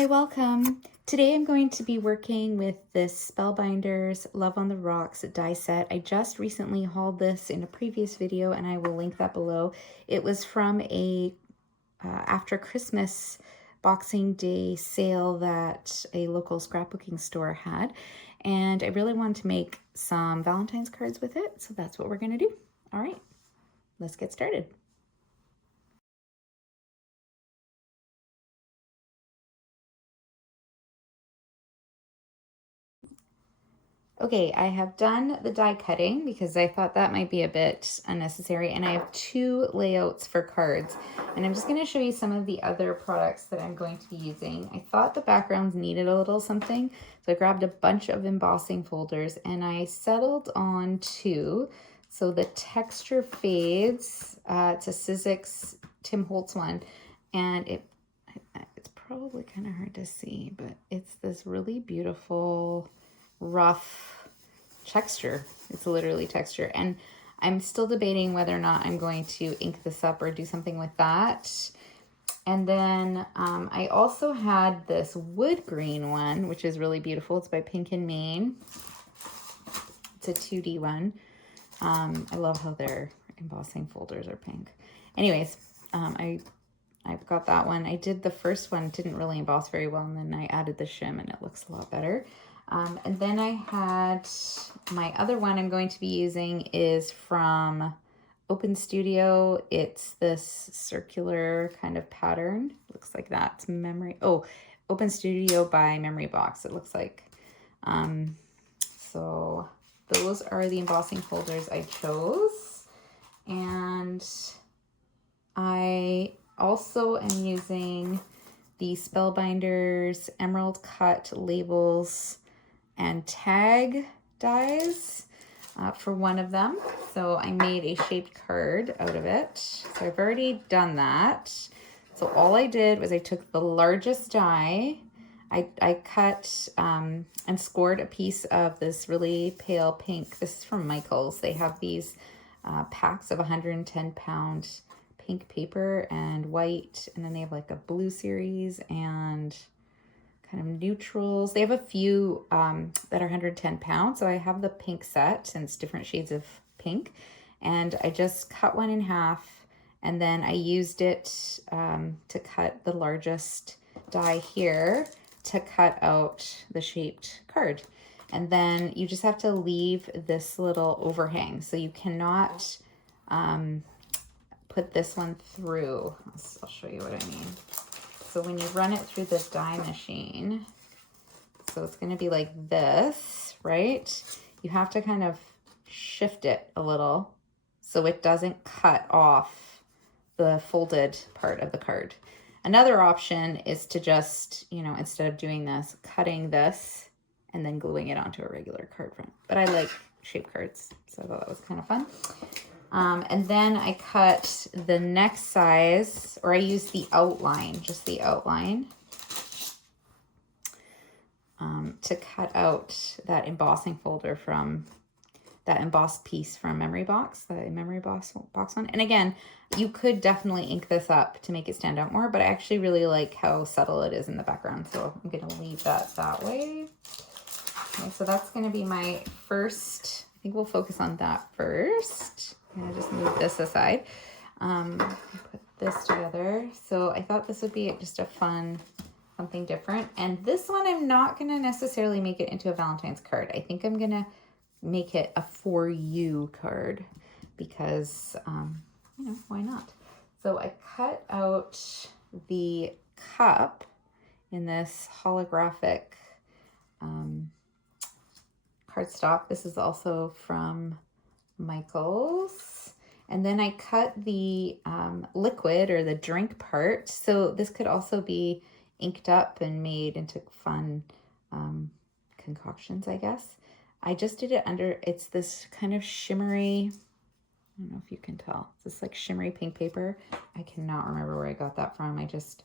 Hi, welcome. Today I'm going to be working with this Spellbinders Love on the Rocks die set. I just recently hauled this in a previous video and I will link that below. It was from a after Christmas Boxing Day sale that a local scrapbooking store had, and I really wanted to make some Valentine's cards with it, so that's what we're going to do. All right, let's get started. Okay, I have done the die cutting because I thought that might be a bit unnecessary, and I have two layouts for cards, and I'm just going to show you some of the other products that I'm going to be using. I thought the backgrounds needed a little something, so I grabbed a bunch of embossing folders and I settled on two. So the Texture Fades, it's a Sizzix Tim Holtz one, and it's probably kind of hard to see, but it's this really beautiful rough texture. It's literally texture, and I'm still debating whether or not I'm going to ink this up or do something with that. And then I also had this wood green one, which is really beautiful. It's by Pink and Main. It's a 2D one. I love how their embossing folders are pink. Anyways, I've got that one. I did the first one, didn't really emboss very well, and then I added the shim and it looks a lot better. And then I had my other one I'm going to be using is from Open Studio. It's this circular kind of pattern. Looks like that. It's memory. Oh, Open Studio by Memory Box, it looks like. So those are the embossing folders I chose. And I also am using the Spellbinders Emerald Cut Labels and Tag dies for one of them. So I made a shaped card out of it. So I've already done that. So all I did was I took the largest die, I cut and scored a piece of this really pale pink. This is from Michael's. They have these packs of 110-pound pink paper and white, and then they have like a blue series and kind of neutrals. They have a few that are 110 pounds. So I have the pink set, and it's different shades of pink. And I just cut one in half, and then I used it to cut the largest die here to cut out the shaped card. And then you just have to leave this little overhang. So you cannot put this one through. I'll show you what I mean. So when you run it through the die machine, so it's going to be like this, right? You have to kind of shift it a little so it doesn't cut off the folded part of the card. Another option is to just, instead of doing this, cutting this and then gluing it onto a regular card front. But I like shape cards, so I thought that was kind of fun. And then I cut the next size, or I used the outline, just the outline, to cut out that embossing folder from that embossed piece from Memory Box, the Memory Box one. And again, you could definitely ink this up to make it stand out more, but I actually really like how subtle it is in the background, so I'm going to leave that way. Okay, so that's going to be my first. I think we'll focus on that first. I'm gonna just move this aside, put this together. So I thought this would be just a fun, something different. And this one, I'm not gonna necessarily make it into a Valentine's card. I think I'm gonna make it a for you card because, why not? So I cut out the cup in this holographic cardstock. This is also from Michael's. And then I cut the liquid or the drink part. So this could also be inked up and made into fun concoctions, I guess. I just did it under, it's this kind of shimmery, I don't know if you can tell, it's this like shimmery pink paper. I cannot remember where I got that from. I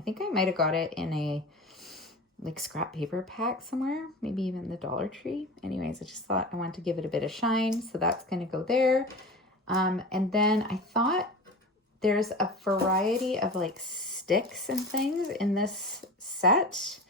think I might have got it in a like scrap paper pack somewhere, maybe even the Dollar Tree. Anyways, I just thought I wanted to give it a bit of shine, so that's going to go there. And then I thought there's a variety of like sticks and things in this set.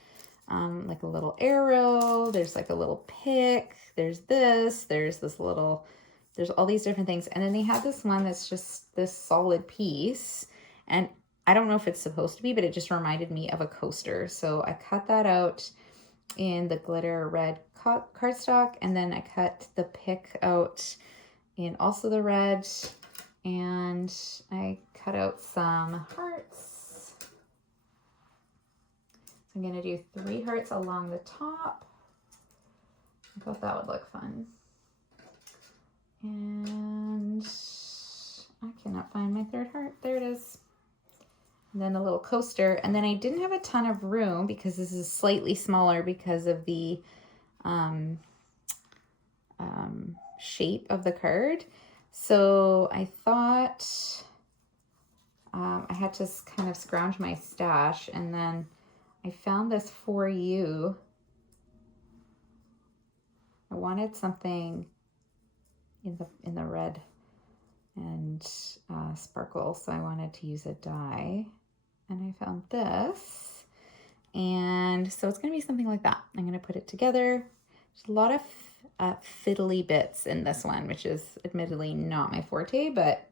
like a little arrow. There's like a little pick. There's this little, there's all these different things. And then they had this one that's just this solid piece. And I don't know if it's supposed to be, but it just reminded me of a coaster. So I cut that out in the glitter red cardstock, and then I cut the pick out in also the red, and I cut out some hearts. So I'm gonna do 3 hearts along the top. I thought that would look fun. And I cannot find my 3rd heart. There it is. And then a little coaster. And then I didn't have a ton of room because this is slightly smaller because of the shape of the card. So I thought I had to kind of scrounge my stash, and then I found this For You. I wanted something in the red and sparkle, so I wanted to use a die, and I found this, and so it's going to be something like that. I'm going to put it together. There's a lot of fiddly bits in this one, which is admittedly not my forte, but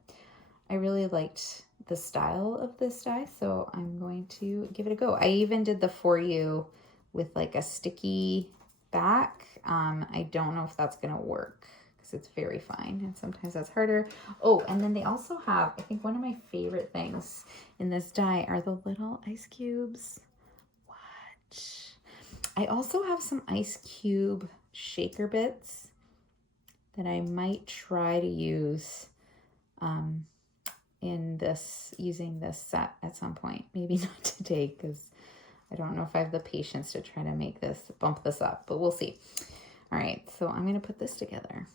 I really liked the style of this die, so I'm going to give it a go. I even did the For You with like a sticky back. I don't know if that's going to work because it's very fine, and sometimes that's harder. Oh, and then they also have, I think one of my favorite things in this die are the little ice cubes. What? I also have some ice cube shaker bits that I might try to use in this, using this set at some point. Maybe not today because I don't know if I have the patience to try to make this, bump this up, but we'll see. All right, so I'm going to put this together.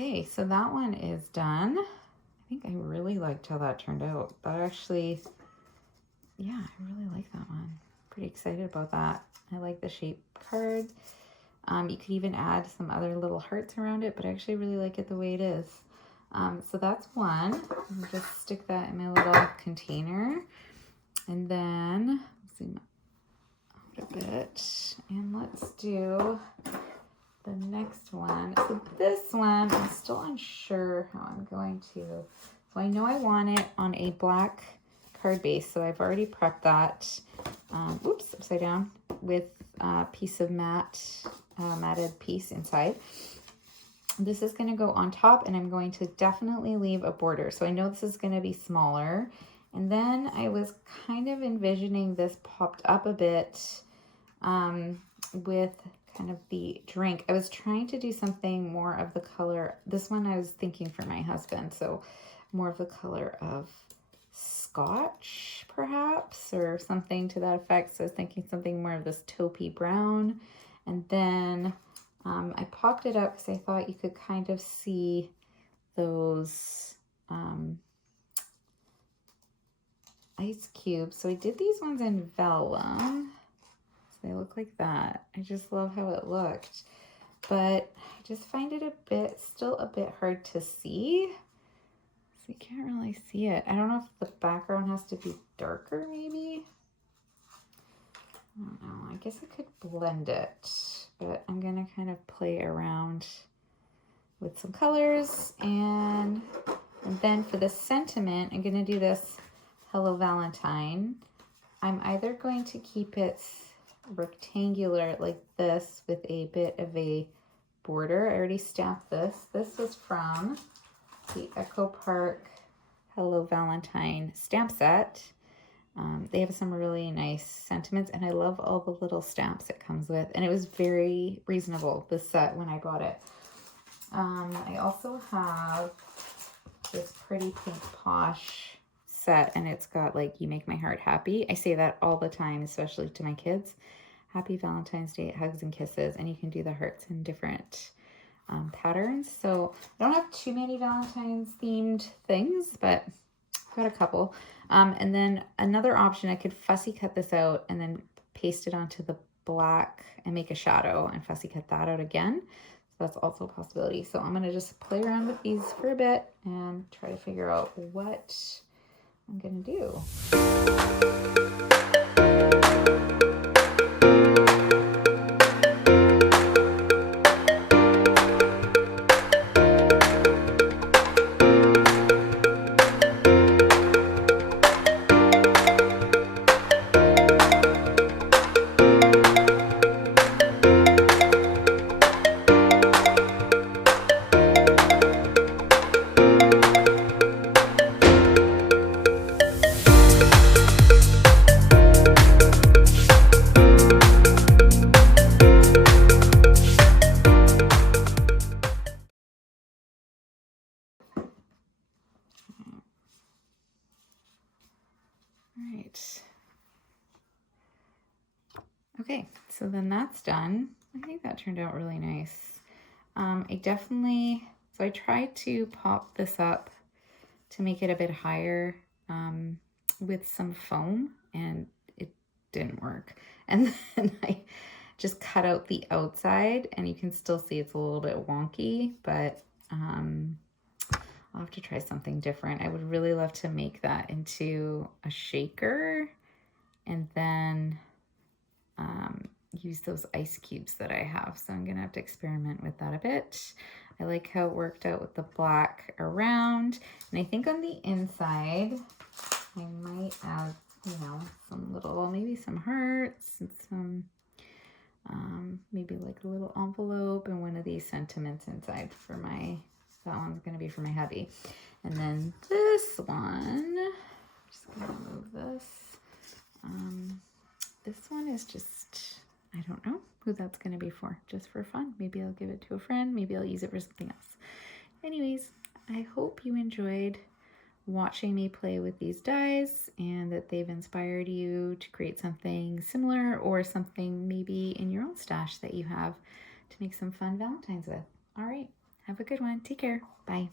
Okay, so that one is done. I think I really liked how that turned out. That actually, yeah, I really like that one. Pretty excited about that. I like the shape card. You could even add some other little hearts around it, but I actually really like it the way it is. So that's one. I'll just stick that in my little container. And then, zoom out a bit. And let's do the next one. So this one, I'm still unsure how I'm going to. So I know I want it on a black card base, so I've already prepped that. Oops, upside down, with a piece of matted piece inside. This is going to go on top, and I'm going to definitely leave a border. So I know this is going to be smaller. And then I was kind of envisioning this popped up a bit with kind of the drink. I was trying to do something more of the color. This one I was thinking for my husband, so more of the color of Scotch, perhaps, or something to that effect. So I was thinking something more of this taupey brown. And then I popped it up because I thought you could kind of see those ice cubes. So I did these ones in vellum. So they look like that. I just love how it looked. But I just find it still a bit hard to see. So you can't really see it. I don't know if the background has to be darker maybe. I don't know. I guess I could blend it, but I'm gonna kind of play around with some colors. And then for the sentiment, I'm gonna do this Hello Valentine. I'm either going to keep it rectangular like this with a bit of a border. I already stamped this. This was from the Echo Park Hello Valentine stamp set. They have some really nice sentiments, and I love all the little stamps it comes with, and it was very reasonable, this set, when I bought it. I also have this Pretty Pink Posh set, and it's got like, you make my heart happy. I say that all the time, especially to my kids. Happy Valentine's Day, hugs and kisses, and you can do the hearts in different patterns. So I don't have too many Valentine's themed things, but I've got a couple. And then another option, I could fussy cut this out and then paste it onto the black and make a shadow and fussy cut that out again. So that's also a possibility. So I'm gonna just play around with these for a bit and try to figure out what I'm gonna do. Right. Okay, so then that's done. I think that turned out really nice. I tried to pop this up to make it a bit higher with some foam, and it didn't work. And then I just cut out the outside, and you can still see it's a little bit wonky, but I'll have to try something different. I would really love to make that into a shaker and then use those ice cubes that I have. So I'm gonna have to experiment with that a bit. I like how it worked out with the black around. And I think on the inside, I might add, you know, some little, maybe some hearts and some, maybe like a little envelope and one of these sentiments inside for that one's gonna be for my hubby. And then this one, I'm just gonna move this. This one is just, I don't know who that's going to be for, just for fun. Maybe I'll give it to a friend. Maybe I'll use it for something else. Anyways, I hope you enjoyed watching me play with these dies and that they've inspired you to create something similar or something maybe in your own stash that you have to make some fun Valentines with. All right, have a good one. Take care. Bye.